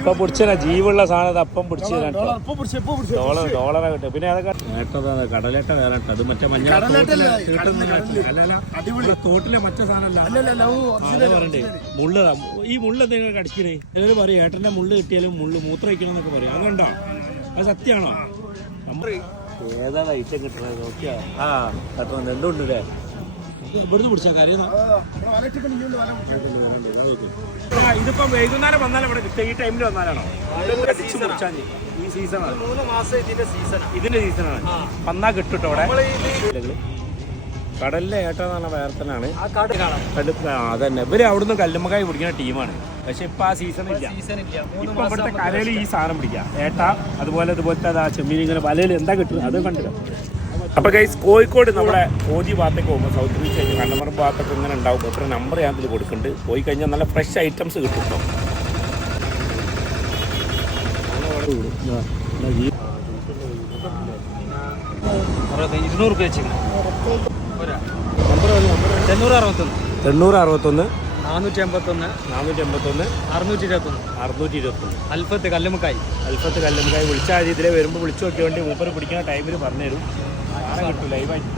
ഇപ്പൊ പിടിച്ചാ ജീവുള്ള സാധനം അപ്പം പിടിച്ചു ഡോളറാ കിട്ടും. പിന്നെ അതൊക്കെ കടലേട്ട വേറെ അത് മറ്റേ മഞ്ഞ തോട്ടിലെ മറ്റേ സാധനമല്ല പറയണ്ടേ. മുള്ള് ഈ മുള്ള് എന്തെങ്കിലും കടിക്കണേ എല്ലാവരും പറയും ഏട്ടന്റെ മുള്ള് കിട്ടിയാലും മുള്ള് മൂത്ര വയ്ക്കണം എന്നൊക്കെ പറയും. അതുകൊണ്ടോ അത് സത്യമാണോ? ഏതാണ് ഐറ്റം കിട്ടുന്നത് നോക്കിയാ എന്തുണ്ട് അല്ലേ ഇവിടുന്ന് പിടിച്ചാൽ കാര്യം. ഇതിപ്പോ വൈകുന്നേരം വന്നാലും ഇവിടെ കിട്ടുക. ഈ ടൈമിൽ വന്നാലാണോ ഈ സീസണാണ്? 3 മാസം ഇതിന്റെ സീസണാണ്. വന്നാ കിട്ടും അവിടെ. കടലിലെ ഏട്ടാന്ന് പറഞ്ഞ വേർത്തനാണ്. അതന്നെ ഇവര് അവിടുന്ന് കല്ലുമ്മക്കായി പിടിക്കുന്ന ടീമാണ്. പക്ഷെ ഇപ്പൊ ആ സീസൺ ഇല്ല. ഇപ്പൊ ഇവിടുത്തെ കരയിൽ ഈ സാധനം പിടിക്കാം ഏട്ട. അതുപോലത്തെ ചെമ്മീൻ ഇങ്ങനെ വലയിൽ എന്താ കിട്ടുന്നത് അത് കണ്ടില്ല. അപ്പൊ ഗൈസ് കോഴിക്കോട് നമ്മുടെ കോജി ഭാഗത്തേക്ക് പോകുമ്പോൾ സൗത്ത് ബീച്ച് കഴിഞ്ഞ് കണ്ണമറം ഭാഗത്തൊക്കെ ഇങ്ങനെ ഉണ്ടാവും. എത്ര നമ്പർ ഞാൻ ഇതിൽ കൊടുക്കുന്നുണ്ട്. പോയി കഴിഞ്ഞാൽ നല്ല ഫ്രഷ് ഐറ്റംസ് കിട്ടും കേട്ടോ. 200 രൂപ വെച്ച് 861 481 621 അൽഫത്ത് കല്ലുമ്മക്കായി വിളിച്ചാൽ ഇതിലെ വരുമ്പോൾ വിളിച്ചു നോക്കിയ വേണ്ടി മൂപ്പർ പിടിക്കുന്ന ടൈമിൽ പറഞ്ഞുതരും. കിട്ടും ലൈവായിട്ട്